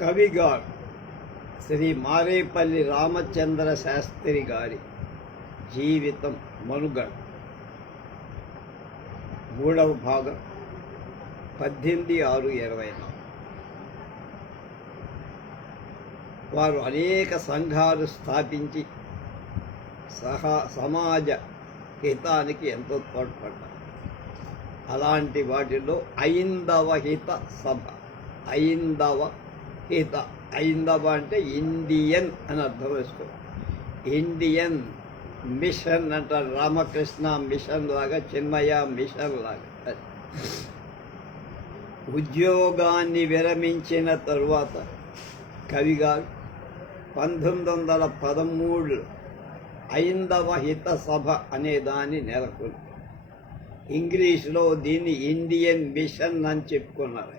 కవిగారు శ్రీ మారేపల్లి రామచంద్ర శాస్త్రి గారి జీవితం మనుగడ 3వ భాగం 18/6/24. వారు అనేక సంఘాలు స్థాపించి సమాజ హితానికి ఎంతో తోడ్పడ్డారు. అలాంటి వాటిలో ఐందవ హిత సభ, ఐందవ అంటే ఇండియన్ అని అర్థం వేసుకో. ఇండియన్ మిషన్ అంటారు, రామకృష్ణ మిషన్ లాగా, చిన్మయ మిషన్ లాగా. ఉద్యోగాన్ని విరమించిన తరువాత కవిగారు 1913 ఐందవ హిత సభ అనే దాన్ని నెలకొల్పారు. ఇంగ్లీష్లో దీన్ని ఇండియన్ మిషన్ అని చెప్పుకున్నారు.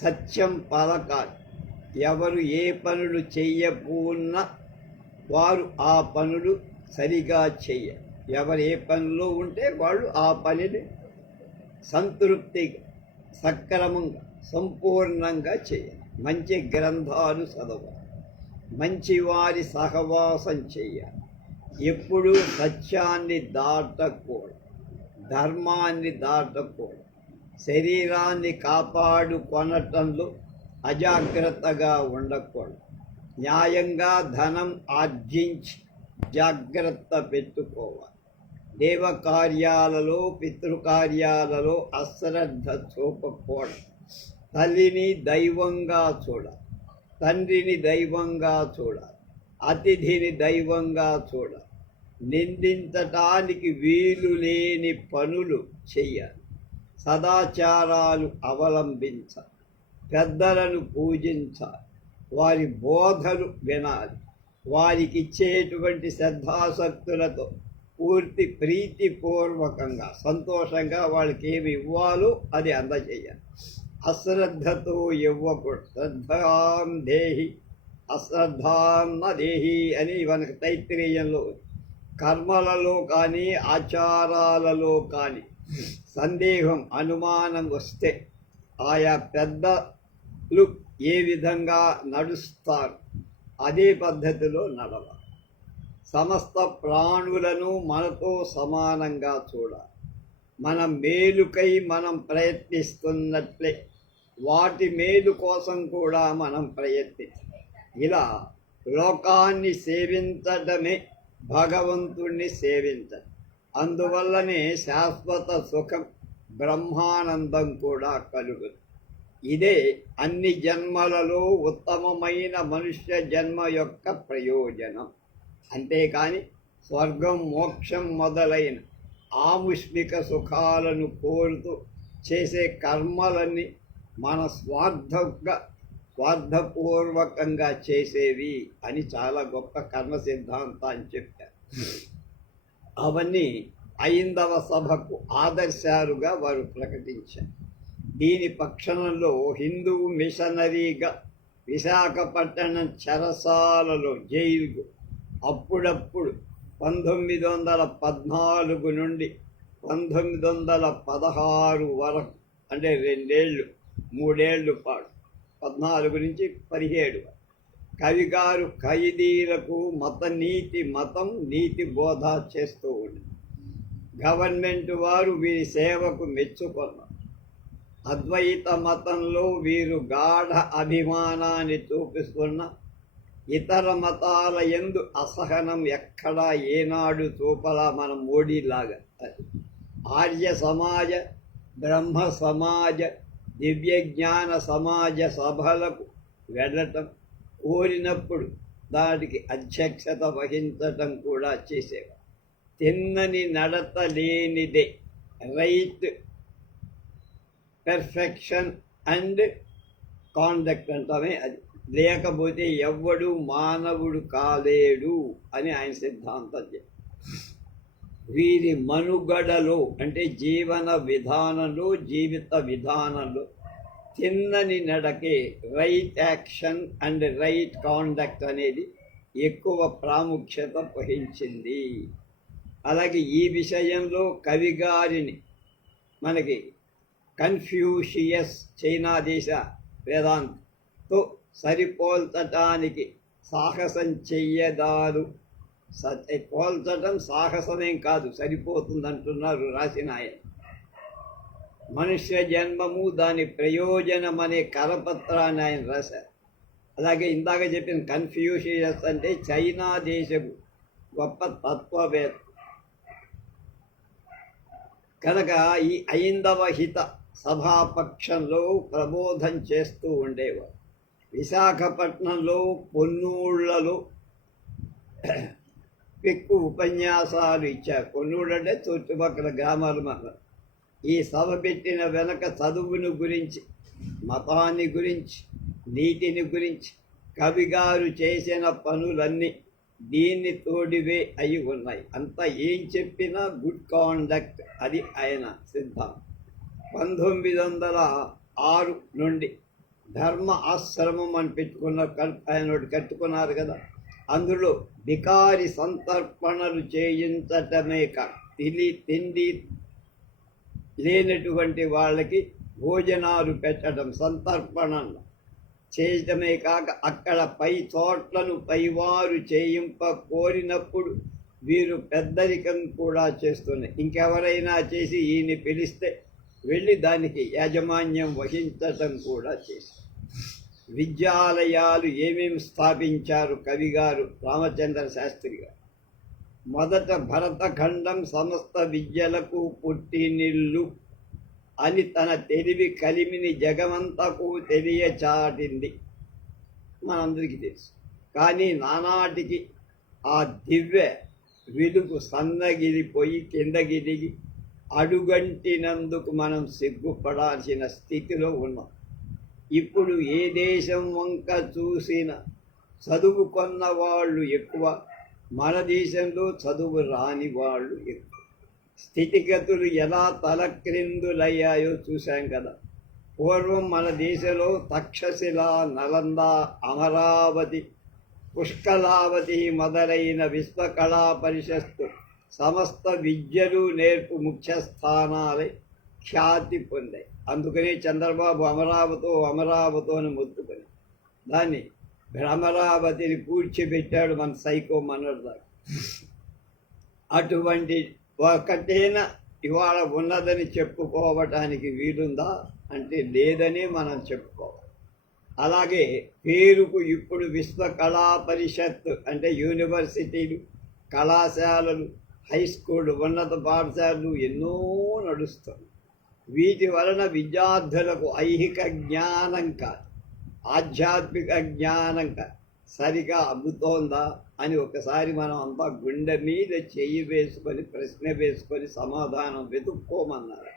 సత్యం పలకాలి, ఎవరు ఏ పనులు చెయ్యకున్నా వారు ఆ పనులు సరిగా చెయ్యాలి. ఎవరు ఏ పనిలో ఉంటే వాళ్ళు ఆ పనిని సంతృప్తిగా, సక్రమంగా, సంపూర్ణంగా చేయాలి. మంచి గ్రంథాలు చదవాలి, మంచి వారి సహవాసం చేయాలి. ఎప్పుడూ సత్యాన్ని దాటకూడదు, ధర్మాన్ని దాటకూడదు. శరీరాన్ని కాపాడుకొనటంలో అజాగ్రత్తగా ఉండకూడదు. న్యాయంగా ధనం ఆర్జించి జాగ్రత్త పెట్టుకోవాలి. దేవకార్యాలలో, పితృకార్యాలలో అశ్రద్ధ చూపకూడదు. తల్లిని దైవంగా చూడాలి, తండ్రిని దైవంగా చూడాలి, అతిథిని దైవంగా చూడాలి. నిందించటానికి వీలు లేని పనులు చెయ్యాలి. సదాచారాలు అవలంబించాలి. పెద్దలను పూజించాలి. వారి బోధలు వినాలి. వారికి ఇచ్చేటువంటి శ్రద్ధాసక్తులతో పూర్తి ప్రీతిపూర్వకంగా, సంతోషంగా వాళ్ళకి ఏమి ఇవ్వాలో అది అందజేయాలి. అశ్రద్ధతో ఇవ్వకూడదు. శ్రద్ధాం దేహి అశ్రద్ధాన్న దేహి అని మనకు తైత్తిరీయంలో. కర్మలలో కానీ ఆచారాలలో కానీ సందేహం, అనుమానం వస్తే ఆయా పెద్దలు ఏ విధంగా నడుస్తారు అదే పద్ధతిలో నడవాలి. సమస్త ప్రాణులను మనతో సమానంగా చూడాలి. మన మేలుకై మనం ప్రయత్నిస్తున్నట్లే వాటి మేలు కోసం కూడా మనం ప్రయత్నించాలి. ఇలా లోకాన్ని సేవించడమే భగవంతుణ్ణి సేవించడం. అందువల్లనే శాశ్వత సుఖం, బ్రహ్మానందం కూడా కలుగుతుంది. ఇదే అన్ని జన్మలలో ఉత్తమమైన మనుష్య జన్మ యొక్క ప్రయోజనం. అంతేకాని స్వర్గం, మోక్షం మొదలైన ఆముష్మిక సుఖాలను కోరుతూ చేసే కర్మలన్నీ మన స్వార్థపూర్వకంగా చేసేవి అని చాలా గొప్ప కర్మ సిద్ధాంతాన్ని చెప్పారు. అవన్నీ ఐందవ సభకు ఆదర్శాలుగా వారు ప్రకటించారు. దీని పక్షంలో హిందూ మిషనరీగా విశాఖపట్నం చెరసాలలో, జైలుకు అప్పుడప్పుడు 1914 నుండి 1916 వరకు, అంటే 3 ఏళ్ళు పాటు, 14 నుంచి 17 వరకు కవిగారు ఖైదీలకు నీతి బోధ చేస్తూ ఉండి గవర్నమెంట్ వారు వీరి సేవకు మెచ్చుకున్నారు. అద్వైత మతంలో వీరు గాఢ అభిమానాన్ని చూపిస్తున్న ఇతర మతాల యందు అసహనం ఎక్కడా ఏనాడు చూపలా. మన మోడీలాగా ఆర్య సమాజ, బ్రహ్మ సమాజ, దివ్యజ్ఞాన సమాజ సభలకు వెళ్ళటం, కోరినప్పుడు దానికి అధ్యక్షత వహించటం కూడా చేసేవారు. తిన్నని నడత లేనిదే రైట్, పెర్ఫెక్షన్ అండ్ కాండక్ట్ అంటామే. అది లేకపోతే ఎవ్వడు మానవుడు కాలేడు అని ఆయన సిద్ధాంతం చెప్పారు. వీరి మనుగడలో, అంటే జీవన విధానంలో, జీవిత విధానంలో తిన్నని నడకే, right action and right conduct అనేది ఎక్కువ ప్రాముఖ్యత వహించింది. అలాగే ఈ విషయంలో కవిగారిని మనకి కన్ఫ్యూషియస్, చైనా దేశ వేదాంత, తో సరిపోల్చటానికి సాహసం చెయ్యదారు. పోల్చటం సాహసమేం కాదు, సరిపోతుందంటున్నారు రాసిన ఆయన. మనుష్య జన్మము దాని ప్రయోజనం అనే కరపత్రాన్ని ఆయన రాశారు. అలాగే ఇందాక చెప్పిన కన్ఫ్యూషియస్ అంటే చైనా దేశపు గొప్ప తత్వవేత్త కనుక ఈ ఐందవ హిత సభాపక్షంలో ప్రబోధం చేస్తూ ఉండేవారు. విశాఖపట్నంలో పొన్నూళ్లలో ఎక్కువ ఉపన్యాసాలు ఇచ్చారు. పొన్నూళ్ళు అంటే చుట్టుపక్కల గ్రామాలు మన. ఈ సభ పెట్టిన వెనక చదువుని గురించి, మతాన్ని గురించి, నీతిని గురించి, కవిగారు చేసిన పనులన్నీ దీన్ని తోడివే అయి ఉన్నాయి. అంతా ఏం చెప్పినా గుడ్ కాండక్ట్, అది ఆయన సిద్ధాంతం. 1906 నుండి ధర్మ ఆశ్రమం అని ఆయన కట్టుకున్నారు కదా. అందులో బికారి సంతర్పణలు చేయించటమే కాక తిండి లేనటువంటి వాళ్ళకి భోజనాలు పెట్టడం సంతర్పణలు చేయటమే కాక అక్కడ పై చోట్లను పైవారు చేయింప కోరినప్పుడు వీరు పెద్దరికం కూడా చేస్తున్నారు. ఇంకెవరైనా చేసి ఈయన్ని పిలిస్తే వెళ్ళి దానికి యాజమాన్యం వహించటం కూడా చేశారు. విద్యాలయాలు ఏమేమి స్థాపించారు కవిగారు రామచంద్ర శాస్త్రి గారు. మొదట భరతఖండం సమస్త విద్యలకు పుట్టినిల్లు అని తన తెలివి కలిమిని జగమంతకు తెలియచాటింది, మనందరికీ తెలుసు. కానీ నానాటికి ఆ దివ్య వెలుగు సన్నగిరిపోయి కిందగిరిగి అడుగంటినందుకు మనం సిగ్గుపడాల్సిన స్థితిలో ఉన్నాం. ఇప్పుడు ఏ దేశం వంక చూసినా చదువుకున్న వాళ్ళు ఎక్కువ, మన దేశంలో చదువు రాని వాళ్ళు ఎక్కువ. స్థితిగతులు ఎలా తలక్రిందులయ్యాయో చూశాం కదా. పూర్వం మన దేశంలో తక్షశిల, నలంద, అమరావతి, పుష్కలావతి మొదలైన విశ్వకళా పరిషత్తు సమస్త విద్యలు నేర్పు ముఖ్య స్థానాలే ఖ్యాతి పొందాయి. అందుకనే చంద్రబాబు అమరావతో అని మొత్తుకొని దాన్ని భ్రమరావతిని పూడ్చిపెట్టాడు మన సైకో మనోదాకా. అటువంటి ఒకటేనా ఇవాళ ఉన్నదని చెప్పుకోవటానికి వీలుందా అంటే లేదని మనం చెప్పుకోవాలి. అలాగే పేరుకు ఇప్పుడు విశ్వ కళా పరిషత్ అంటే యూనివర్సిటీలు, కళాశాలలు, హై స్కూల్, ఉన్నత పాఠశాలలు ఎన్నో నడుస్తాయి. వీటి వలన విద్యార్థులకు ఐహిక జ్ఞానం కాదు, ఆధ్యాత్మిక జ్ఞానం కాదు, సరిగా అబ్బుతోందా అని ఒకసారి మనం అంతా గుండె మీద చెయ్యి వేసుకొని ప్రశ్న వేసుకొని సమాధానం వెతుక్కోమన్నారు.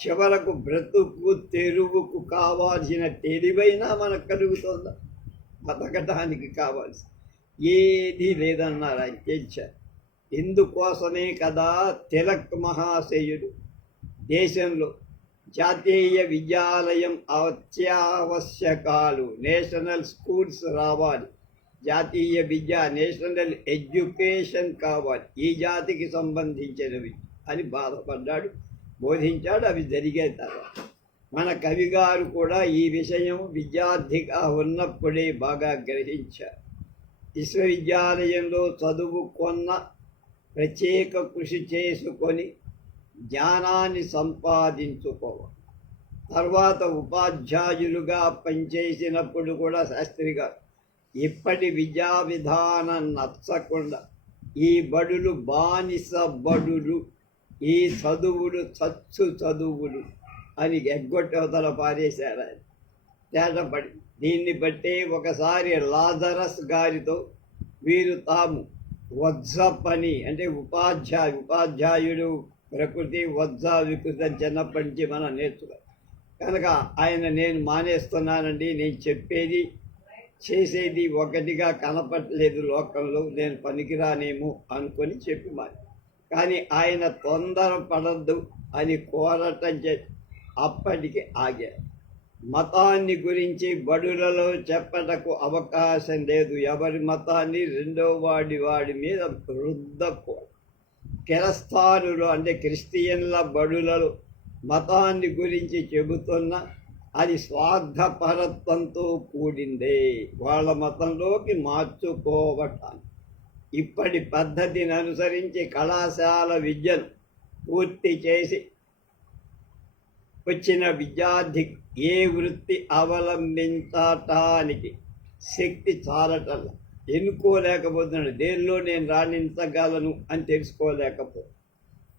చివరకు బ్రతుకు తెరువుకు కావాల్సిన తెలివైనా మనకు కలుగుతోందా? బతకటానికి కావాల్సి ఏది లేదన్నారు ఆయన తేల్చారు. ఇందుకోసమే కదా తిలక్ మహాశయుడు దేశంలో జాతీయ విద్యాలయం అత్యావశ్యకాలు, నేషనల్ స్కూల్స్ రావాలి, జాతీయ విద్య, నేషనల్ ఎడ్యుకేషన్ కావాలి, ఈ జాతికి సంబంధించినవి అని బాధపడ్డాడు, బోధించాడు. అవి జరిగే తర్వాత మన కవిగారు కూడా ఈ విషయం విద్యార్థిగా ఉన్నప్పుడే బాగా గ్రహించారు. విశ్వవిద్యాలయంలో చదువుకున్న ప్రత్యేక కృషి చేసుకొని జ్ఞానాన్ని సంపాదించుకోవాలి. తర్వాత ఉపాధ్యాయులుగా పనిచేసినప్పుడు కూడా శాస్త్రి గారు ఇప్పటి విద్యా విధానం నచ్చకుండా ఈ బడులు బానిస బడులు, ఈ చదువులు చచ్చు చదువులు అని ఎగ్గొట్టవతల పారేశారు ఆయన. తేటపడి దీన్ని బట్టే ఒకసారి లాజరస్ గారితో వీరు తాము వజ్జ పని అంటే ఉపాధ్యాయుడు ప్రకృతి వజ్జ వికృతం చిన్నప్పటి నుంచి మనం నేర్చుకో కనుక ఆయన నేను మానేస్తున్నానండి, నేను చెప్పేది చేసేది ఒకటిగా కనపడలేదు లోకంలో, నేను పనికిరానేమో అనుకొని చెప్పి మారి. కానీ ఆయన తొందరపడద్దు అని కోరటం అప్పటికి ఆగారు. మతాన్ని గురించి బడులలో చెప్పటకు అవకాశం లేదు. ఎవరి మతాన్ని రెండో వాడి మీద రుద్దకూడదు. కిరస్థానులు అంటే క్రిస్టియన్ల బడులలో మతాన్ని గురించి చెబుతున్న అది స్వార్థపరత్వంతో కూడిందే, వాళ్ళ మతంలోకి మార్చుకోవటానికి. ఇప్పటి పద్ధతిని అనుసరించి కళాశాల విద్యను పూర్తి చేసి వచ్చిన విద్యార్థి ఏ వృత్తి అవలంబించటానికి శక్తి చాలటల్లా, ఎన్నుకోలేకపోతున్నాడు. దేనిలో నేను రాణించగలను అని తెలుసుకోలేకపో,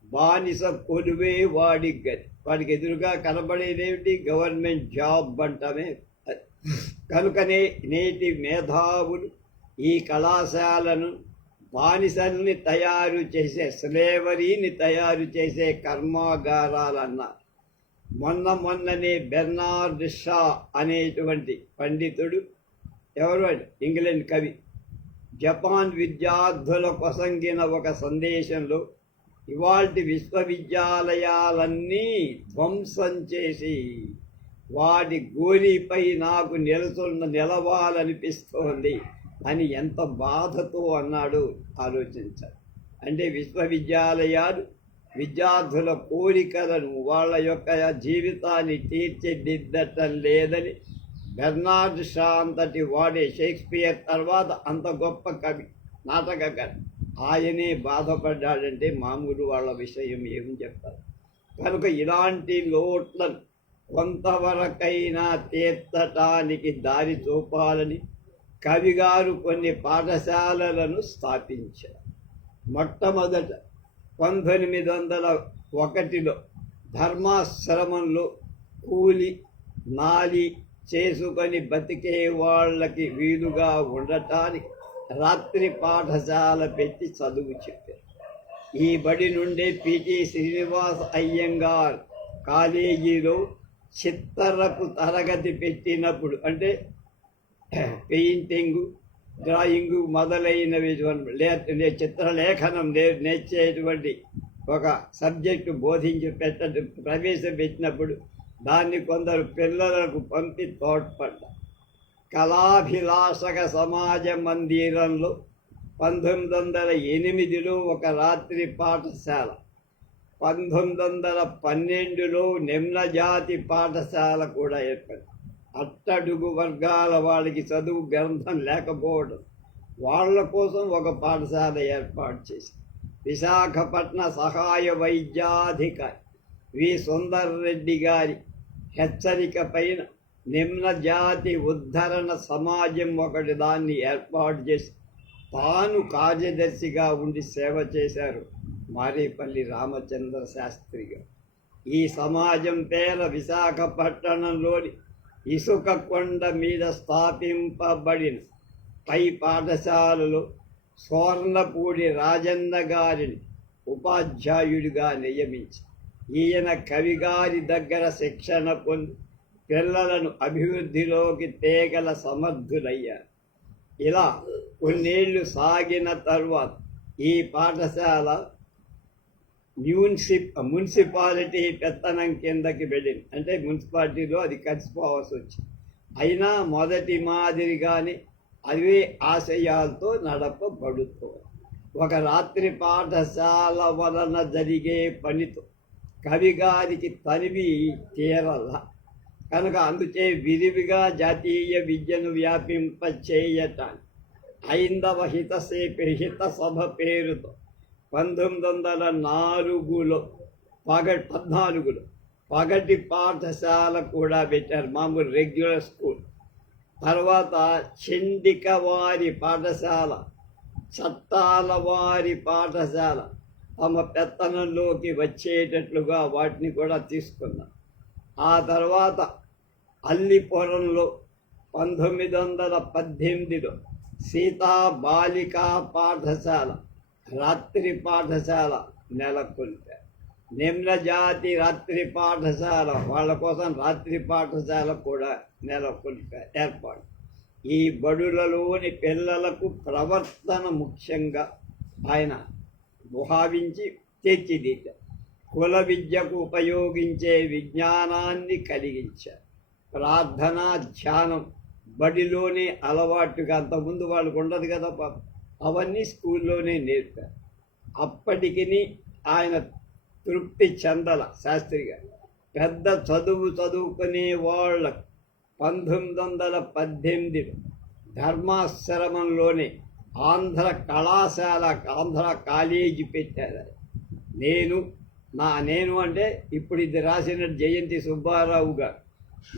బానిస కొలువే వాడికి గది. వాడికి ఎదురుగా కనబడేదేమిటి? Government job అంటమే. కనుకనే నేటి మేధావులు ఈ కళాశాలను బానిసల్ని తయారు చేసే, స్లేవరీని తయారు చేసే కర్మాగారాలన్నారు. మొన్ననే బెర్నార్డ్ షా అనేటువంటి పండితుడు, ఎవరు, ఇంగ్లాండ్ కవి, జపాన్ విద్యార్థుల కొసంగిన ఒక సందేశంలో ఇవాల్టి విశ్వవిద్యాలయాలన్నీ ధ్వంసం చేసి వాటి గోరీపై నాకు నిలవాలనిపిస్తోంది అని ఎంత బాధతో అన్నాడు ఆలోచించాలి. అంటే విశ్వవిద్యాలయాలు విద్యార్థుల కోరికలను, వాళ్ళ యొక్క జీవితాన్ని తీర్చిదిద్దటం లేదని బెర్నార్డ్ షా అంతటి వాడే, షేక్స్పియర్ తర్వాత అంత గొప్ప కవి, నాటకకారు, ఆయనే బాధపడ్డాడంటే మామూలు వాళ్ళ విషయం ఏం చెప్తారు. కనుక ఇలాంటి లోట్లను కొంతవరకైనా తీర్చటానికి దారి చూపాలని కవిగారు కొన్ని పాఠశాలలను స్థాపించారు. మొట్టమొదట 1801లో ధర్మాశ్రమంలో కూలి నాలి చేసుకొని బతికే వాళ్ళకి వీలుగా ఉండటానికి రాత్రి పాఠశాల పెట్టి చదువు చెప్పారు. ఈ బడి నుండే పిటి శ్రీనివాస్ అయ్యంగార్ కాలేజీలో చిత్తరపు తరగతి పెట్టినప్పుడు, అంటే పెయింటింగు, డ్రాయింగు మొదలైనవి చిత్రలేఖనం నేర్చేటువంటి ఒక సబ్జెక్టు ప్రవేశపెట్టినప్పుడు దాన్ని కొందరు పిల్లలకు పంపి తోడ్పడ్డారు. కళాభిలాషక సమాజ మందిరంలో 1908లో ఒక రాత్రి పాఠశాల, 1912లో నిమ్నజాతి పాఠశాల కూడా ఏర్పడింది. అట్టడుగు వర్గాల వాళ్ళకి చదువు గ్రంథం లేకపోవడం, వాళ్ళ కోసం ఒక పాఠశాల ఏర్పాటు చేసి విశాఖపట్న సహాయ వైద్యాధికారి వి సుందర్ రెడ్డి గారి హెచ్చరిక పైన నిమ్నజాతి ఉద్ధరణ సమాజం ఒకటి దాన్ని ఏర్పాటు చేసి తాను కార్యదర్శిగా ఉండి సేవ చేశారు మారేపల్లి రామచంద్ర శాస్త్రి గారు. ఈ సమాజం పేర విశాఖపట్టణంలోని ఇసుక కొండ మీద స్థాపింపబడిన పై పాఠశాలలో స్వర్ణపూడి రాజన్న గారిని ఉపాధ్యాయుడిగా నియమించి ఈయన కవిగారి దగ్గర శిక్షణ పొంది పిల్లలను అభివృద్ధిలోకి తేగల సమర్థులయ్యారు. ఇలా కొన్నేళ్లు సాగిన తరువాత ఈ పాఠశాల మున్సిపాలిటీ పెత్తనం కిందకి వెళ్ళింది. అంటే మున్సిపాలిటీలో అది కలిసిపోవాల్సి వచ్చింది. అయినా మొదటి మాదిరిగానే అవే ఆశయాలతో నడపబడుతుంది. ఒక రాత్రి పాఠశాల వలన జరిగే పనితో కవిగారికి తనివి తీరల కనుక అందుచే విరివిగా జాతీయ విద్యను వ్యాపింపచేయటానికి ఐందవ హిత సభ పేరుతో 1904లో 14లో పగటి పాఠశాల కూడా పెట్టారు, మామూలు రెగ్యులర్ స్కూల్. తర్వాత చండిక వారి పాఠశాల, చట్టాల వారి పాఠశాల తమ పెత్తనంలోకి వచ్చేటట్లుగా వాటిని కూడా తీసుకున్నారు. ఆ తర్వాత అల్లిపురంలో 1918లో సీతా బాలికా పాఠశాల, రాత్రి పాఠశాల నెలకొల్పారు. నిమ్నజాతి రాత్రి పాఠశాల, వాళ్ళ కోసం రాత్రి పాఠశాల కూడా నెలకొల్పారు ఏర్పాటు. ఈ బడులలోని పిల్లలకు ప్రవర్తన ముఖ్యంగా ఆయన భావించి తీర్చిదిద్దారు. కుల విద్యకు ఉపయోగించే విజ్ఞానాన్ని కలిగించారు. ప్రార్థన, ధ్యానం బడిలోనే అలవాటుగా, అంతకుముందు వాళ్ళకు ఉండదు కదా పాపం, అవన్నీ స్కూల్లోనే నేర్పారు. అప్పటికి ఆయన తృప్తి చెందల శాస్త్రి గారు. పెద్ద చదువు చదువుకునే వాళ్ళకు 1918 ధర్మాశ్రమంలోనే ఆంధ్ర కళాశాల, ఆంధ్ర కాలేజీ పెట్టారు. నేను అంటే ఇప్పుడు ఇది రాసిన జయంతి సుబ్బారావు గారు,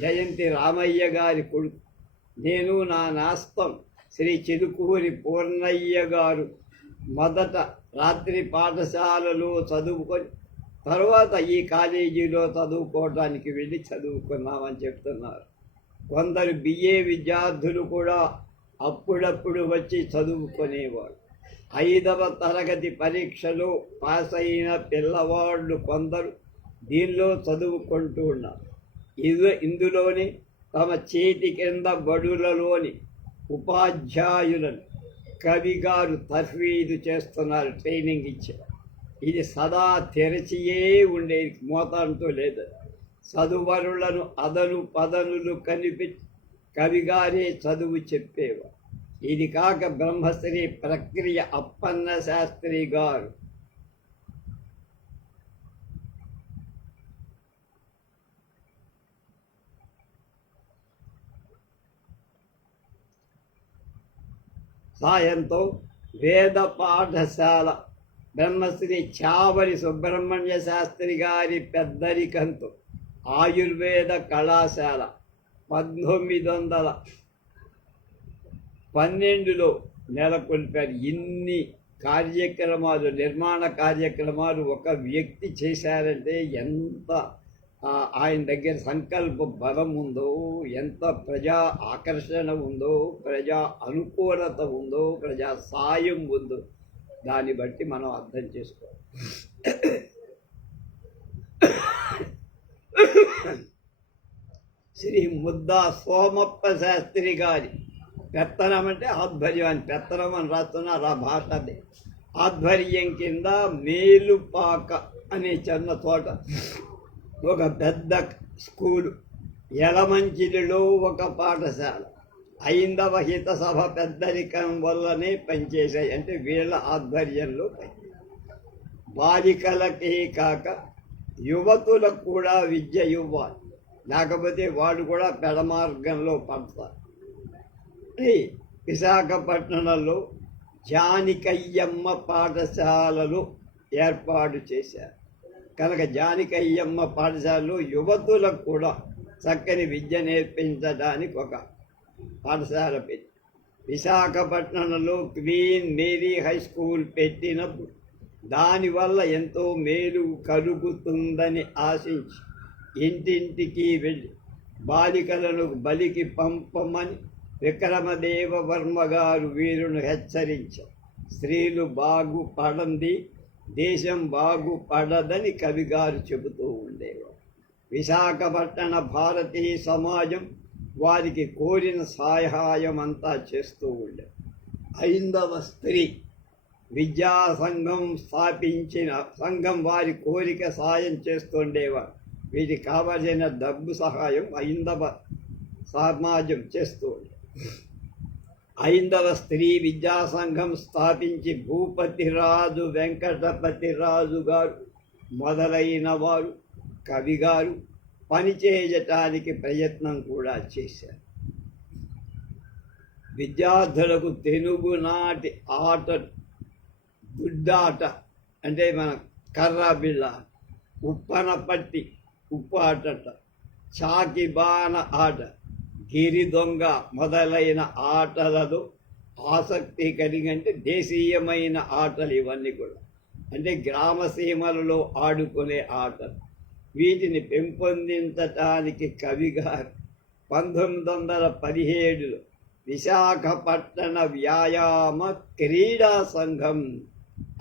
జయంతి రామయ్య గారి కొడుకు. నేను నా నేస్తం శ్రీ చిలుకూరి పూర్ణయ్య గారు మొదట రాత్రి పాఠశాలలో చదువుకొని తర్వాత ఈ కాలేజీలో చదువుకోవడానికి వెళ్ళి చదువుకున్నామని చెప్తున్నారు. కొందరు బిఏ విద్యార్థులు కూడా అప్పుడప్పుడు వచ్చి చదువుకునేవారు. 5వ తరగతి పరీక్షలో పాస్ అయిన పిల్లవాళ్ళు కొందరు దీనిలో చదువుకుంటూ ఉన్నారు. ఇందులోని తమ చేతి కింద బడులలోని ఉపాధ్యాయులను కవిగారు తర్ఫీదు చేస్తున్నారు, ట్రైనింగ్ ఇచ్చారు. ఇది సదా తెరచియే ఉండేది, మోతాంతో లేదు. చదువరులను అదను పదనులు కనిపించి కవిగారే చదువు చెప్పేవారు. ఇది కాక బ్రహ్మశ్రీ ప్రక్రియ అప్పన్న శాస్త్రి గారు సాయంతో వేద పాఠశాల, బ్రహ్మశ్రీ చావలి సుబ్రహ్మణ్య శాస్త్రి గారి పెద్దరికంతో ఆయుర్వేద కళాశాల 1912లో నెలకొల్పారు. ఇన్ని కార్యక్రమాలు, నిర్మాణ కార్యక్రమాలు ఒక వ్యక్తి చేశారంటే ఎంత ఆయన దగ్గర సంకల్ప బలం ఉందో, ఎంత ప్రజా ఆకర్షణ ఉందో, ప్రజా అనుకూలత ఉందో, ప్రజా సాయం ఉందో, దాన్ని బట్టి మనం అర్థం చేసుకోవాలి. శ్రీ ముద్దా సోమప్ప శాస్త్రి గారి పెత్తనం అంటే ఆధ్వర్యం అని, పెత్తనం అని రాస్తున్నారు ఆ భాషది. ఆధ్వర్యం కింద మేలుపాక అనే చిన్న తోట ఒక పెద్ద స్కూలు, ఎలమంచిలిలో ఒక పాఠశాల, 5వ హిత సభ పెద్దరికం వల్లనే పనిచేశాయి. అంటే వీళ్ళ ఆధ్వర్యంలో బాలికలకే కాక యువతులకు కూడా విద్య ఇవ్వాలి, లేకపోతే వాళ్ళు కూడా పెడమార్గంలో పడతారు. విశాఖపట్నంలో జానికయ్యమ్మ పాఠశాలలు ఏర్పాటు చేశారు కనుక జానికయ్యమ్మ పాఠశాలలో యువతులకు కూడా చక్కని విద్య నేర్పించడానికి ఒక పాఠశాల పెట్టి, విశాఖపట్నంలో క్వీన్ మేరీ హై స్కూల్ పెట్టినప్పుడు దానివల్ల ఎంతో మేలు కలుగుతుందని ఆశించి ఇంటింటికి వెళ్ళి బాలికలను బలికి పంపమని విక్రమదేవ వర్మ గారు వీరును హెచ్చరించారు. స్త్రీలు బాగుపడంది, దేశం బాగుపడదని కవిగారు చెబుతూ ఉండేవారు. విశాఖపట్టణ భారతీయ సమాజం వారికి కోరిన సహాయం అంతా చేస్తూ ఉండేది. 5వ స్త్రీ విద్యా సంఘం స్థాపించిన సంఘం వారి కోరిక సాయం చేస్తుండేవారు. వీటికి కావలసిన డబ్బు సహాయం 5వ సమాజం చేస్తూ ఉండేది. 5వ స్త్రీ విద్యా సంఘం స్థాపించి భూపతిరాజు వెంకటపతిరాజు గారు మొదలైన వారు కవిగారు పనిచేయటానికి ప్రయత్నం కూడా చేశారు. విద్యార్థులకు తెలుగునాటి ఆట, గుడ్డాట అంటే మన కర్రాబిళ్ళ, ఉప్పన పట్టి ఉప్పు ఆటట, చాకిబాన ఆట, గిరి దొంగ మొదలైన ఆటలలో ఆసక్తి కలిగి, అంటే దేశీయమైన ఆటలు ఇవన్నీ కూడా, అంటే గ్రామసీమలలో ఆడుకునే ఆటలు. వీటిని పెంపొందించటానికి కవిగారు 1917లో విశాఖపట్టణ వ్యాయామ క్రీడా సంఘం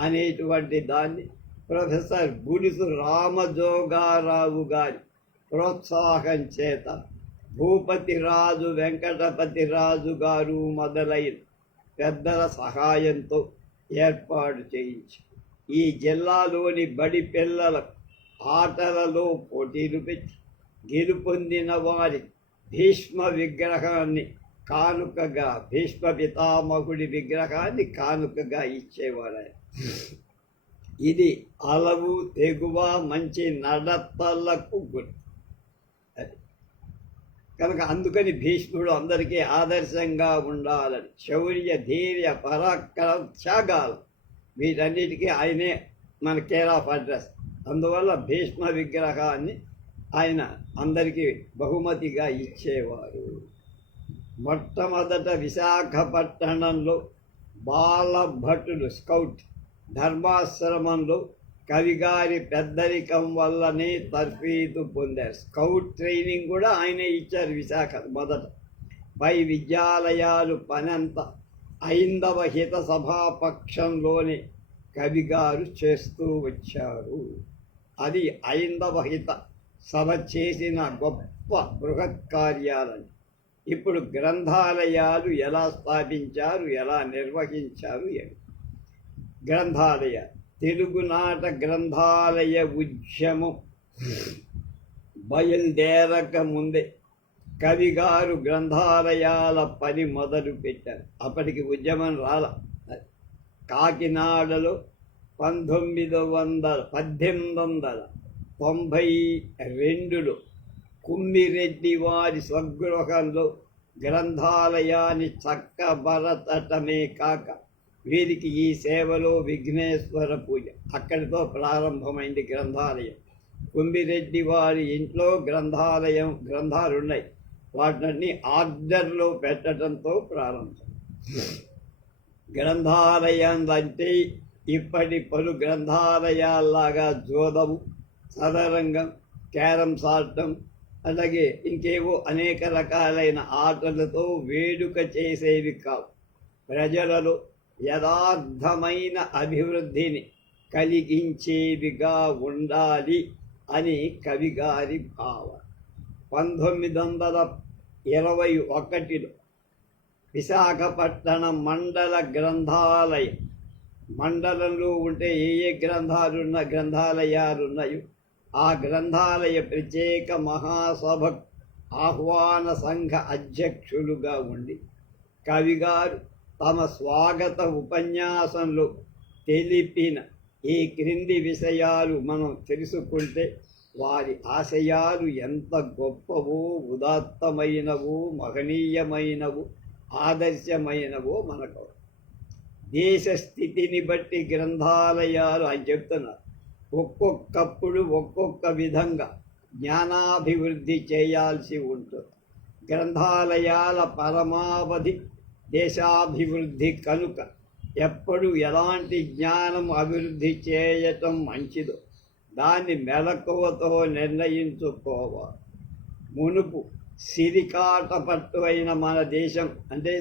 అనేటువంటి దాన్ని ప్రొఫెసర్ గుడిసు రామజోగారావు గారి ప్రోత్సాహం చేత భూపతిరాజు వెంకటపతిరాజు గారు మొదలైన పెద్దల సహాయంతో ఏర్పాటు చేయించి ఈ జిల్లాలోని బడి పిల్లలకు ఆటలలో పోటీలు పెట్టి గెలుపొందిన వారి భీష్మ విగ్రహాన్ని కానుకగా, భీష్మ పితామహుడి విగ్రహాన్ని కానుకగా ఇచ్చేవారు. ఇది అలవు తెగువ మంచి నడతలకు గుర్తు. కనుక అందుకని భీష్ముడు అందరికీ ఆదర్శంగా ఉండాలని శౌర్య ధైర్య పరాక్రమ త్యాగాలు వీటన్నిటికీ ఆయనే మన కేర్ ఆఫ్ అడ్రస్. అందువల్ల భీష్మ విగ్రహాన్ని ఆయన అందరికీ బహుమతిగా ఇచ్చేవారు. మొట్టమొదట విశాఖపట్టణంలో బాలభటులు స్కౌట్ ధర్మాశ్రమంలో కవిగారి పెద్దరికం వల్లనే తర్ఫీదు పొందారు. స్కౌట్ ట్రైనింగ్ కూడా ఆయనే ఇచ్చారు విశాఖ మొదట. పై విద్యాలయాలు పనంత ఐందవ హిత సభాపక్షంలోనే కవిగారు చేస్తూ వచ్చారు. అది ఐందవ హిత సభ చేసిన గొప్ప బృహత్ కార్యాలని. ఇప్పుడు గ్రంథాలయాలు ఎలా స్థాపించారు, ఎలా నిర్వహించారు గ్రంథాలయ తెలుగునాట గ్రంథాలయ ఉద్యమం బయలుదేరక ముందే కవిగారు గ్రంథాలయాల పని మొదలు పెట్టారు. అప్పటికి ఉద్యమం రాల. కాకినాడలో 1892లో కుమ్మిరెడ్డి వారి స్వగృహంలో గ్రంథాలయాన్ని చక్కబరచటమే కాక వీరికి ఈ సేవలో విఘ్నేశ్వర పూజ అక్కడితో ప్రారంభమైంది. గ్రంథాలయం కుమ్మిరెడ్డి వారి ఇంట్లో గ్రంథాలున్నాయి. వాటిని ఆర్డర్లో పెట్టడంతో ప్రారంభం. గ్రంథాలయం అంటే ఇప్పటి పలు గ్రంథాలయాల్లాగా జోదము, చదరంగం, క్యారమ్స్ ఆడటం, అలాగే ఇంకేవో అనేక రకాలైన ఆటలతో వేడుక చేసేవి కావు. ప్రజలలో యథార్థమైన అభివృద్ధిని కలిగించేవిగా ఉండాలి అని కవిగారి భావం. 1921లో విశాఖపట్నం మండల గ్రంథాలయం, మండలంలో ఉంటే ఏ గ్రంథాలయాలున్నాయో ఆ గ్రంథాలయ ప్రత్యేక మహాసభ ఆహ్వాన సంఘ అధ్యక్షులుగా ఉండి కవిగారు తమ స్వాగత ఉపన్యాసంలో తెలిపిన ఈ క్రింది విషయాలు మనం తెలుసుకుంటే వారి ఆశయాలు ఎంత గొప్పవో, ఉదాత్తమైనవో, మహనీయమైనవో, ఆదర్శమైనవో మనకు. దేశ స్థితిని బట్టి గ్రంథాలయాలు అని చెప్తున్నారు. ఒక్కొక్కప్పుడు ఒక్కొక్క విధంగా జ్ఞానాభివృద్ధి చేయాల్సి ఉంటుంది. గ్రంథాలయాల పరమావధి దేశాభివృద్ధి కనుక ఎప్పుడు ఎలాంటి జ్ఞానం అభివృద్ధి చేయటం మంచిదో దాన్ని మెలకువతో నిర్ణయించుకోవాలి. మునుపు సిరికాటపట్టు అయిన మన దేశం, అంటే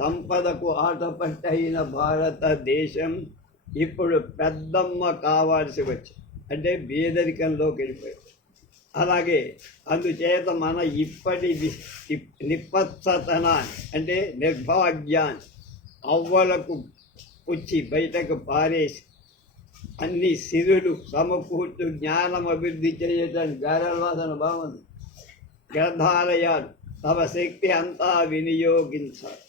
సంపదకు ఆటపట్టు అయిన భారతదేశం ఇప్పుడు పెద్దమ్మ కావాల్సి వచ్చింది, అంటే బేదరికంలోకి వెళ్ళిపోయింది. అలాగే అందుచేత మన ఇప్పటి నిపత్సతనాన్ని, అంటే నిర్భాగ్యాన్ని అవ్వలకు పుచ్చి బయటకు పారేసి అన్ని సిరులు సమకూర్చు జ్ఞానం అభివృద్ధి చేయడానికి గారవాదన బాగుంది. గ్రంథాలయాలు తమ శక్తి అంతా వినియోగించాలి.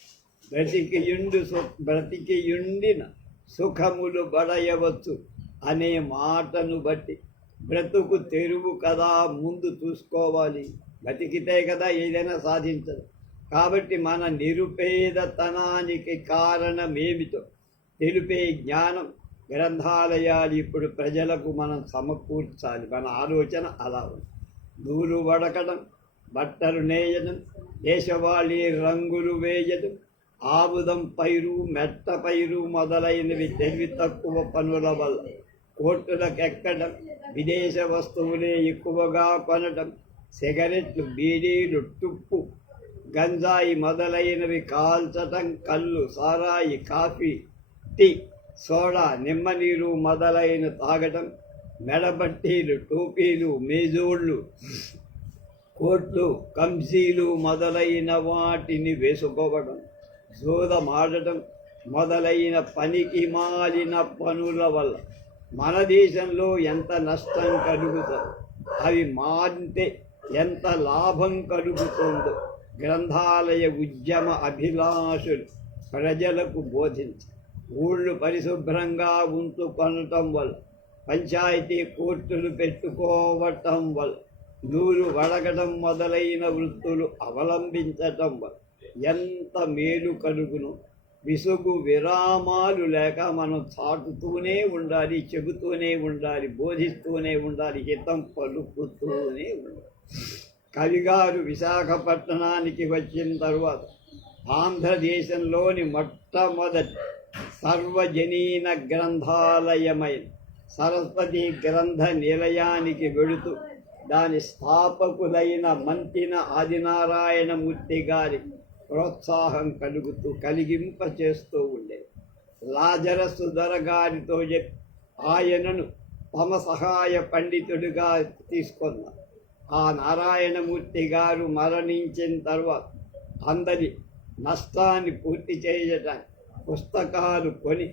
బ్రతికియుండిన సుఖములు బడయవచ్చు అనే మాటను బట్టి బ్రతుకు తెరువు కదా ముందు చూసుకోవాలి. బతికితే కదా ఏదైనా సాధించదు. కాబట్టి మన నిరుపేదతనానికి కారణమేమిటో తెలిపే జ్ఞానం గ్రంథాలయాలు ఇప్పుడు ప్రజలకు మనం సమకూర్చాలి. మన ఆలోచన అలా ఉంది. నూలు వడకడం, బట్టలు నేయడం, దేశవాళీ రంగులు వేయడం, ఆముదం పైరు, మెట్ట పైరు మొదలైనవి తెలివి తక్కువ పనుల వల్ల కోర్టులకు ఎక్కడం, విదేశ వస్తువులే ఎక్కువగా కొనడం, సిగరెట్లు, బీడీలు, టుప్పు, గంజాయి మొదలైనవి కాల్చటం, కళ్ళు, సారాయి, కాఫీ, టీ, సోడా, నిమ్మనీరు మొదలైన తాగటం, మెడబట్టీలు, టోపీలు, మేజోళ్ళు, కోట్లు, కంసీలు మొదలైన వాటిని వేసుకోవడం, జోదమాడటం మొదలైన పనికి మాలిన పనుల వల్ల మన దేశంలో ఎంత నష్టం కలుగుతుందో, అవి మారితే ఎంత లాభం కలుగుతుందో గ్రంథాలయ ఉద్యమ అభిలాషులు ప్రజలకు బోధించారు. ఊళ్ళు పరిశుభ్రంగా ఉంచుకొనటం వల్ల, పంచాయతీ కోర్టులు పెట్టుకోవటం వల్ల నూలు వడగడం మొదలైన వృత్తులు అవలంబించటం వల్ల ఎంత మేలు కలుగును. విసుగు విరామాలు లేక మనం చాటుతూనే ఉండాలి, చెబుతూనే ఉండాలి, బోధిస్తూనే ఉండాలి, హితం పలుకుతూనే ఉండాలి. కవిగారు విశాఖపట్టణానికి వచ్చిన తరువాత ఆంధ్రదేశంలోని మొట్టమొదటి సర్వజనీన గ్రంథాలయమైన సరస్వతి గ్రంథ నిలయానికి వెళుతూ దాని స్థాపకులైన మంతిన ఆదినారాయణమూర్తి గారి ప్రోత్సాహం కలిగింప చేస్తూ ఉండేది. లాజరసు దొరగారితో చెప్పి ఆయనను తమ సహాయ పండితుడిగా తీసుకున్నారు. ఆ నారాయణమూర్తి గారు మరణించిన తర్వాత అందరి నష్టాన్ని పూర్తి చేయటానికి పుస్తకాలు కొని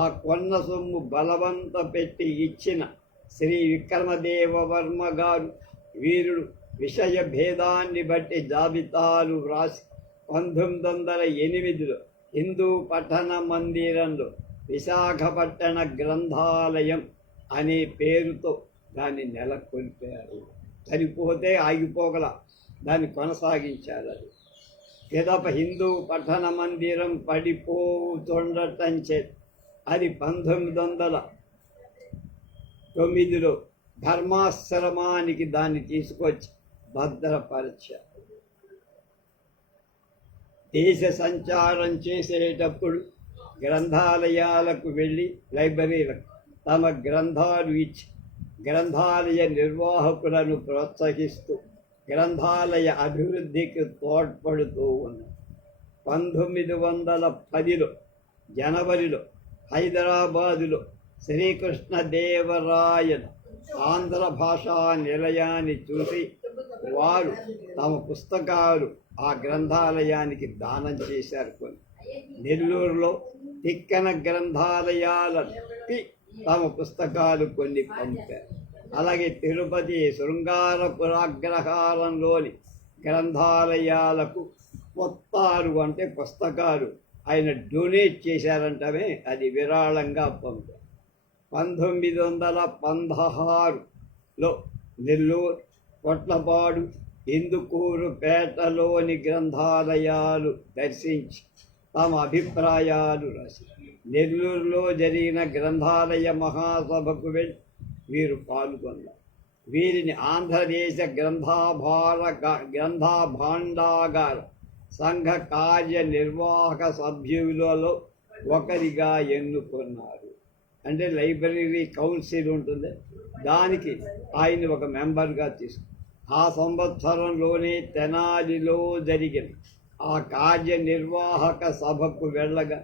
ఆ కొన్న సొమ్ము బలవంత పెట్టి ఇచ్చిన శ్రీ విక్రమదేవవర్మ గారు వీరుడు విషయ భేదాన్ని బట్టి జాబితాలు వ్రాసి 1908లో హిందూ పఠన మందిరంలో విశాఖపట్టణ గ్రంథాలయం అనే పేరుతో దాన్ని నెలకొల్పారు. సరిపోతే ఆగిపోగల దాన్ని కొనసాగించారు. అది పిదప హిందూ పఠన మందిరం పడిపోతుండటం చేత అది 1909లో ధర్మాశ్రమానికి దాన్ని తీసుకొచ్చి భద్రపరిచారు. దేశ సంచారం చేసేటప్పుడు గ్రంథాలయాలకు వెళ్ళి లైబ్రరీలకు తమ గ్రంథాలు ఇచ్చి గ్రంథాలయ నిర్వాహకులను ప్రోత్సహిస్తూ గ్రంథాలయ అభివృద్ధికి తోడ్పడుతూ ఉన్నారు. 1910లో జనవరిలో హైదరాబాదులో శ్రీకృష్ణదేవరాయల ఆంధ్ర భాషా నిలయాన్ని చూసి వారు తమ పుస్తకాలు ఆ గ్రంథాలయానికి దానం చేశారు. కొన్ని నెల్లూరులో తిక్కన గ్రంథాలయాలకి తమ పుస్తకాలు కొన్ని పంపారు. అలాగే తిరుపతి శృంగారపురాగ్రహారంలోని గ్రంథాలయాలకు మొత్తాలు అంటే పుస్తకాలు ఆయన డొనేట్ చేశారంటమే, అది విరాళంగా పంపారు. 1916లో నెల్లూరు, కొట్లపాడు, ఇందుకూరుపేటలోని గ్రంథాలయాలు దర్శించి తమ అభిప్రాయాలు రాసి నెల్లూరులో జరిగిన గ్రంథాలయ మహాసభకు వెళ్ళి వీరు పాల్గొన్నారు. వీరిని ఆంధ్రదేశ గ్రంథభాండాగార సంఘ కార్యనిర్వాహక సభ్యులలో ఒకరిగా ఎన్నుకున్నారు. అంటే లైబ్రరీ కౌన్సిల్ ఉంటుంది, దానికి ఆయన ఒక మెంబర్గా తీసుకున్నారు. ఆ సంవత్సరంలోనే తెనాలిలో జరిగిన ఆ కార్యనిర్వాహక సభకు వెళ్ళగా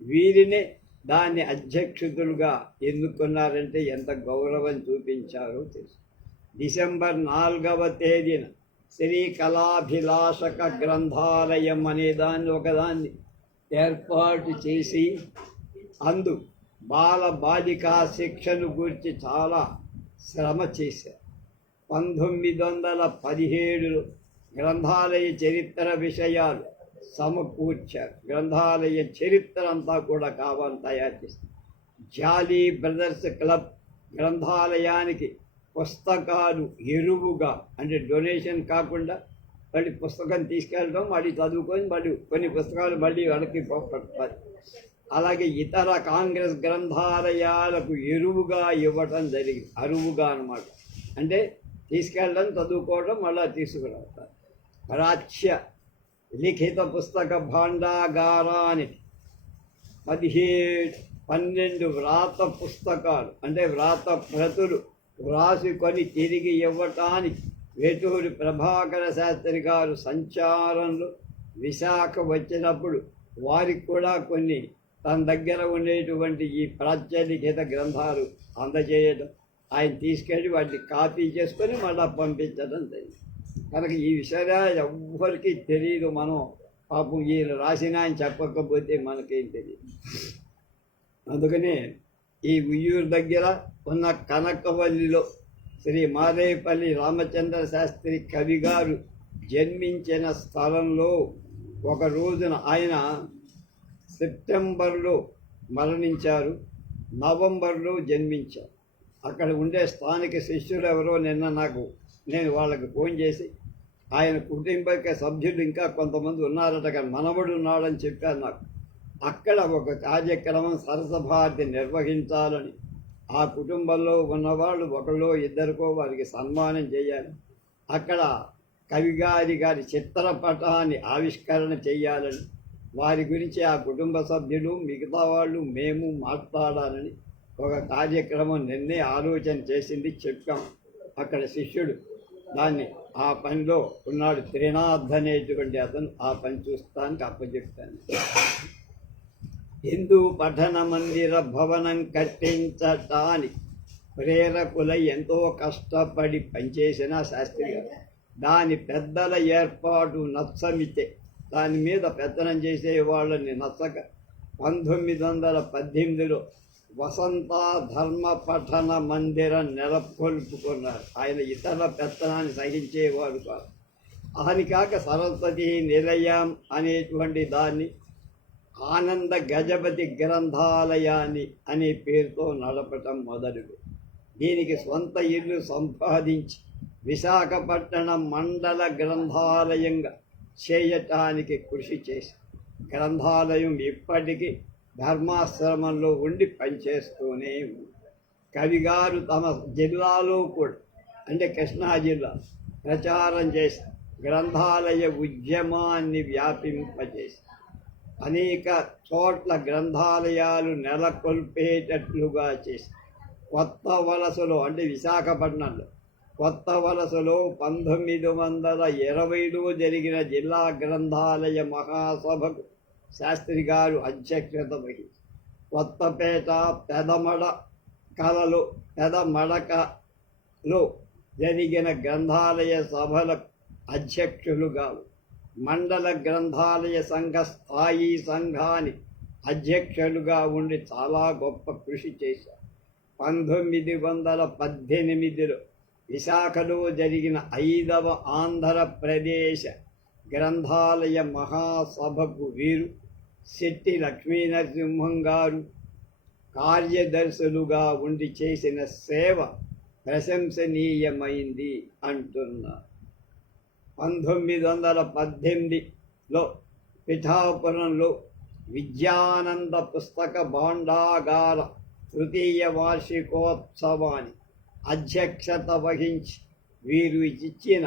వీరినే దాన్ని అధ్యక్షులుగా ఎన్నుకున్నారంటే ఎంత గౌరవం చూపించారో తెలుసు. డిసెంబర్ 4వ తేదీన శ్రీ కళాభిలాషక గ్రంథాలయం అనే ఒకదాన్ని ఏర్పాటు చేసి అందు బాల బాలికా శిక్షను గురించి చాలా శ్రమ చేశారు. 1917లో గ్రంథాలయ చరిత్ర విషయాలు సమకూర్చారు. గ్రంథాలయ చరిత్ర అంతా కూడా కావాలని తయారు చేస్తారు. జాలీ బ్రదర్స్ క్లబ్ గ్రంథాలయానికి పుస్తకాలు ఎరువుగా, అంటే డొనేషన్ కాకుండా మళ్ళీ పుస్తకం తీసుకెళ్ళడం, మళ్ళీ చదువుకొని మళ్ళీ కొన్ని పుస్తకాలు మళ్ళీ వెనక్కి పోగొట్టాలి. అలాగే ఇతర కాంగ్రెస్ గ్రంథాలయాలకు ఎరువుగా ఇవ్వటం జరిగింది. అరువుగా అన్నమాట, అంటే తీసుకెళ్ళడం, చదువుకోవడం, మళ్ళీ తీసుకురావటం. ప్రాచ్య లిఖిత పుస్తక భాండాగారానికి 12 వ్రాత పుస్తకాలు, అంటే వ్రాత ప్రతులు వ్రాసుకొని తిరిగి ఇవ్వటానికి వేటూరి ప్రభాకర శాస్త్రి గారు సంచారంలో విశాఖ వచ్చినప్పుడు వారికి కూడా కొన్ని తన దగ్గర ఉండేటువంటి ఈ ప్రాచ్యలిఖిత గ్రంథాలు అందజేయడం, ఆయన తీసుకెళ్ళి వాటిని కాపీ చేసుకొని మళ్ళీ పంపించడం జరిగింది. కనుక ఈ విషయాలు ఎవ్వరికీ తెలియదు. మనం పాపం ఈయన రాసిన ఆయన చెప్పకపోతే మనకేం తెలియదు. అందుకనే ఈ ఉయ్యూరు దగ్గర ఉన్న కనకవల్లిలో శ్రీ మాదేపల్లి రామచంద్ర శాస్త్రి కవి గారు జన్మించిన స్థలంలో ఒక రోజున ఆయన సెప్టెంబర్లో మరణించారు, నవంబర్లో జన్మించారు. అక్కడ ఉండే స్థానిక శిష్యులు ఎవరో నిన్న నాకు నేను వాళ్ళకి ఫోన్ చేసి ఆయన కుటుంబ సభ్యులు ఇంకా కొంతమంది ఉన్నారట కానీ మనవడు ఉన్నాడని చెప్పారు నాకు. అక్కడ ఒక కార్యక్రమం సరసభారతి నిర్వహించాలని, ఆ కుటుంబంలో ఉన్నవాళ్ళు ఒకళ్ళో ఇద్దరికో వారికి సన్మానం చేయాలి, అక్కడ కవిగారి చిత్రపటాన్ని ఆవిష్కరణ చేయాలని, వారి గురించి ఆ కుటుంబ సభ్యులు మిగతా వాళ్ళు మేము మాట్లాడాలని ఒక కార్యక్రమం నిన్నే ఆలోచన చేసింది, చెప్పాం. అక్కడ శిష్యుడు దాన్ని ఆ పనిలో ఉన్నాడు, త్రినాథ్ అనేటువంటి అతను ఆ పని చూస్తానికి అప్పచెప్తాను. హిందూ పఠన మందిర భవనం కట్టించటానికి ప్రేరకులై ఎంతో కష్టపడి పనిచేసిన శాస్త్రి గారు దాని పెద్దల ఏర్పాటు నచ్చమితే దాని మీద పెత్తనం చేసే వాళ్ళని నచ్చక 1918లో వసంత ధర్మ పఠన మందిరం నెలకొల్పుకున్నారు. ఆయన ఇతర పెత్తనాన్ని సహించేవాడు కాదు. అని కాక సరస్వతి నిలయం అనేటువంటి దాన్ని ఆనంద గజపతి గ్రంథాలయాన్ని అనే పేరుతో నడపటం మొదలు. దీనికి సొంత ఇల్లు సంపాదించి విశాఖపట్నం మండల గ్రంథాలయంగా చేయటానికి కృషి చేసి గ్రంథాలయం ఇప్పటికీ ధర్మాశ్రమంలో ఉండి పనిచేస్తూనే ఉంది. కవిగారు తమ జిల్లాలో కూడా, అంటే కృష్ణా జిల్లా, ప్రచారం చేసి గ్రంథాలయ ఉద్యమాన్ని వ్యాపింపజేసి అనేక చోట్ల గ్రంథాలయాలు నెలకొల్పేటట్లుగా చేసి కొత్త వలసలో, అంటే విశాఖపట్నంలో కొత్త వలసలో 1920లో జరిగిన జిల్లా గ్రంథాలయ మహాసభకు శాస్త్రి గారు అధ్యక్షత వహించి కొత్తపేట పెదమడకలో జరిగిన గ్రంథాలయ సభలకు అధ్యక్షులుగా, మండల గ్రంథాలయ సంఘ స్థాయి సంఘానికి అధ్యక్షులుగా ఉండి చాలా గొప్ప కృషి చేశారు. 1918లో విశాఖలో జరిగిన 5వ ఆంధ్రప్రదేశ్ గ్రంథాలయ మహాసభకు వీరు శెట్టి లక్ష్మీనరసింహం గారు కార్యదర్శులుగా ఉండి చేసిన సేవ ప్రశంసనీయమైంది అంటున్నారు. 1918లో పిఠాపురంలో విద్యానంద పుస్తక భాండాగార తృతీయ వార్షికోత్సవాన్ని అధ్యక్షత వహించి వీరు ఇచ్చిన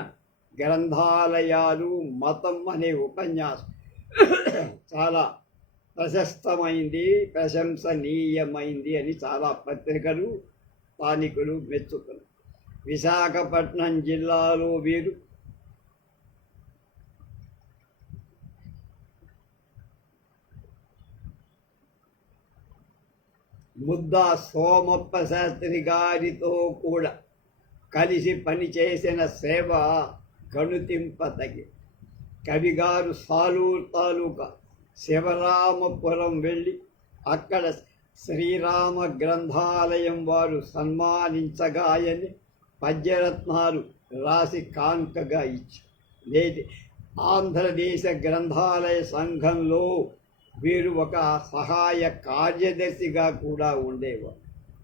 గ్రంథాలయాలు మతం అనే ఉపన్యాసం చాలా ప్రశస్తమైంది, ప్రశంసనీయమైంది అని చాలా పత్రికలు స్థానికులు మెచ్చుకున్నారు. విశాఖపట్నం జిల్లాలో వీరు ముద్దా సోమప్ప శాస్త్రి గారితో కూడా కలిసి పనిచేసిన సేవ గణుతింపతగి. కవిగారు సాలూరు తాలూకా శివరామపురం వెళ్ళి అక్కడ శ్రీరామ గ్రంథాలయం వారు సన్మానించగాయని పద్యరత్నాలు రాసి కానుకగా ఇచ్చి, నేటి ఆంధ్రదేశ గ్రంథాలయ సంఘంలో వీరు ఒక సహాయ కార్యదర్శిగా కూడా ఉండేవారు.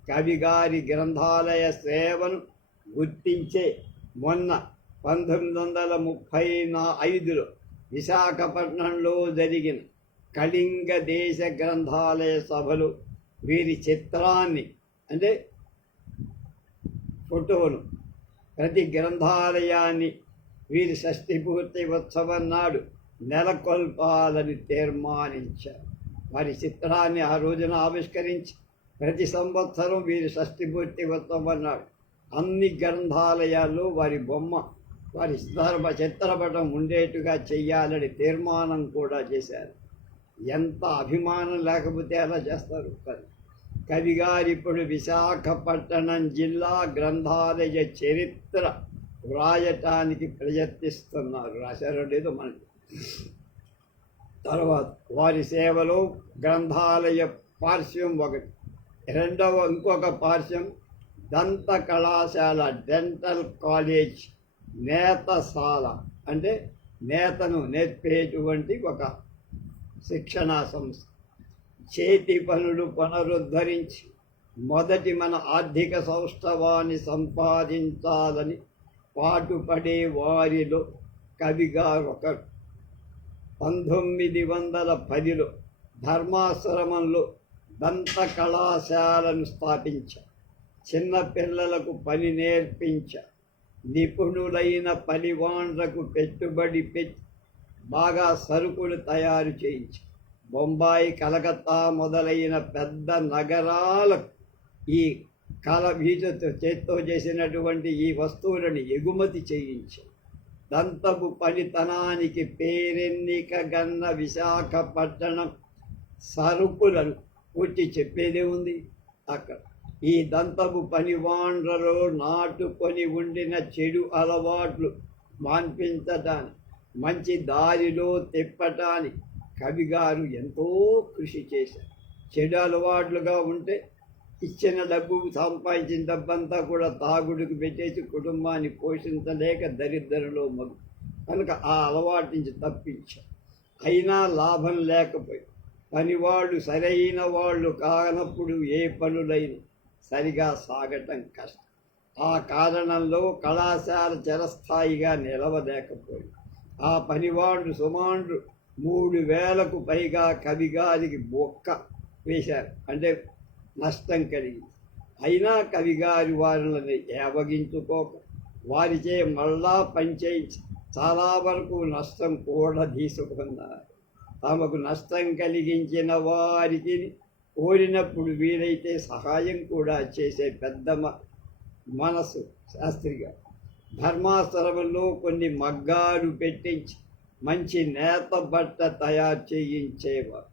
కవిగారి గ్రంథాలయ సేవను గుర్తించే మొన్న 1935లో విశాఖపట్నంలో జరిగిన కళింగ దేశ గ్రంథాలయ సభలో వీరి చిత్రాన్ని, అంటే ఫోటోను, ప్రతి గ్రంథాలయాన్ని వీరి షష్ఠిపూర్తి ఉత్సవం నాడు నెలకొల్పాలని తీర్మానించారు. వారి చిత్రాన్ని ఆ రోజున ఆవిష్కరించి ప్రతి సంవత్సరం వీరి షష్ఠిపూర్తి ఉత్సవం నాడు అన్ని గ్రంథాలయాల్లో వారి బొమ్మ, వారి చిత్రపటం ఉండేట్టుగా చెయ్యాలని తీర్మానం కూడా చేశారు. ఎంత అభిమానం లేకపోతే అలా చేస్తారు. కవిగారు ఇప్పుడు విశాఖపట్నం జిల్లా గ్రంథాలయ చరిత్ర వ్రాయటానికి ప్రయత్నిస్తున్నారు. రాశారో లేదో మనకి. తర్వాత వారి సేవలో గ్రంథాలయ పార్శ్వం ఒకటి, ఇంకొక పార్శ్వం దంత కళాశాల, డెంటల్ కాలేజ్, నేతశాల, అంటే నేతను నేర్పేటువంటి ఒక శిక్షణా సంస్థ. చేతి పనులు పునరుద్ధరించి మొదటి మన ఆర్థిక సౌష్ఠవాన్ని సంపాదించాలని పాటుపడే వారిలో కవిగారొకరు. 1910లో ధర్మాశ్రమంలో దంత కళాశాలను స్థాపించారు. చిన్న పిల్లలకు పని నేర్పించారు. నిపుణులైన పనివాండ్రకు పెట్టుబడి పెట్టి బాగా సరుకులు తయారు చేయించారు. బొంబాయి, కలకత్తా మొదలైన పెద్ద నగరాలకు ఈ వీటితో చేత్తో చేసినటువంటి ఈ వస్తువులను ఎగుమతి చేయించారు. దంతపు పనితనానికి పేరెన్నికగన్న విశాఖపట్నం సరుకులను పూర్తి చెప్పేదే ఉంది. అక్కడ ఈ దంతపు పనివాండ్రలో నాటుకొని ఉండిన చెడు అలవాట్లు మాన్పించటానికి, మంచి దారిలో తిప్పటానికి కవిగారు ఎంతో కృషి చేశారు. చెడు అలవాట్లుగా ఉంటే ఇచ్చిన డబ్బు, సంపాదించిన డబ్బంతా కూడా తాగుడుకు పెట్టేసి కుటుంబాన్ని పోషించలేక దరిద్రంలో మగు కనుక ఆ అలవాటు నుంచి తప్పించారు. అయినా లాభం లేకపోయి పనివాళ్ళు సరైన వాళ్ళు కానప్పుడు ఏ పనులైనా సరిగా సాగటం కష్టం. ఆ కారణంలో కళాశాల చిరస్థాయిగా నిలవలేకపోయింది. ఆ పనివాళ్ళు సుమారు 3000కు పైగా కవిగారికి బొక్క వేశారు, అంటే నష్టం కలిగింది. అయినా కవిగారి వారిని ఏవగించుకోక వారిచే మళ్ళా పనిచేయించి చాలా వరకు నష్టం కూడా తీసుకున్నారు. తమకు నష్టం కలిగించిన వారికి కోరినప్పుడు వీలైతే సహాయం కూడా చేసే పెద్ద మనసు శాస్త్రిగా. ధర్మాశ్రమంలో కొన్ని మగ్గాలు పెట్టించి మంచి నేత బట్ట తయారు చేయించేవారు.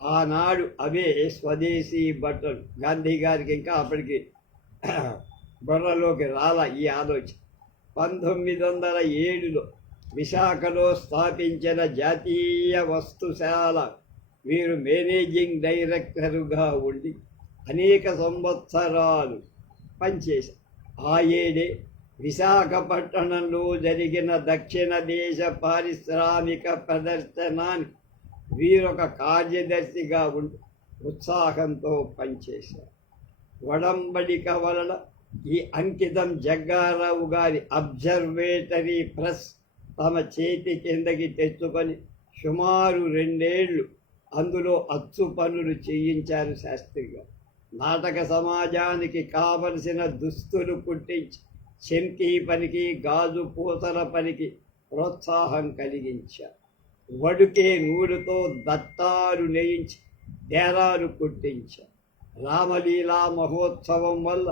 ఆనాడు అవే స్వదేశీ బట్టలు. గాంధీ గారికి ఇంకా అప్పటికి బుర్రలోకి రాల ఈ ఆలోచన. 1907లో విశాఖలో స్థాపించిన జాతీయ వస్తుశాల వీరు మేనేజింగ్ డైరెక్టరుగా ఉండి అనేక సంవత్సరాలు పనిచేశారు. ఆ ఏడే విశాఖపట్టణంలో జరిగిన దక్షిణ దేశ పారిశ్రామిక ప్రదర్శనానికి వీరొక కార్యదర్శిగా ఉండి ఉత్సాహంతో పనిచేశారు. ఒడంబడిక వలన ఈ అంకితం జగ్గారావు గారి అబ్జర్వేటరీ ప్రెస్ తమ చేతి కిందకి తెచ్చుకొని సుమారు 2 ఏళ్ళు అందులో అచ్చు పనులు చేయించారు శాస్త్రి గారు. నాటక సమాజానికి కావలసిన దుస్తులు కుట్టించి చెంకీ పనికి, గాజు పూసల పనికి ప్రోత్సాహం కలిగించారు. వడుకే నూలుతో దత్తాలు నేయించి డేరాలు కుట్టించారు. రామలీలా మహోత్సవం వల్ల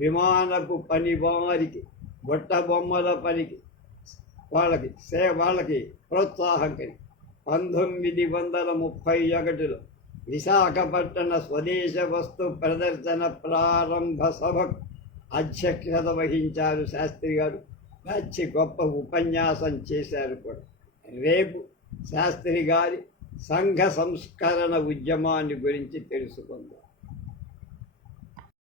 విమానపు పని వారికి, బుట్ట బొమ్మల పనికి వాళ్ళకి ప్రోత్సాహం కలిగి 1931లో విశాఖపట్టణ స్వదేశ వస్తు ప్రదర్శన ప్రారంభ సభకు అధ్యక్షత వహించారు శాస్త్రి గారు. మంచి గొప్ప ఉపన్యాసం చేశారు కూడా. రేపు శాస్త్రి గారి సంఘ సంస్కరణ ఉద్యమాన్ని గురించి తెలుసుకుందాం.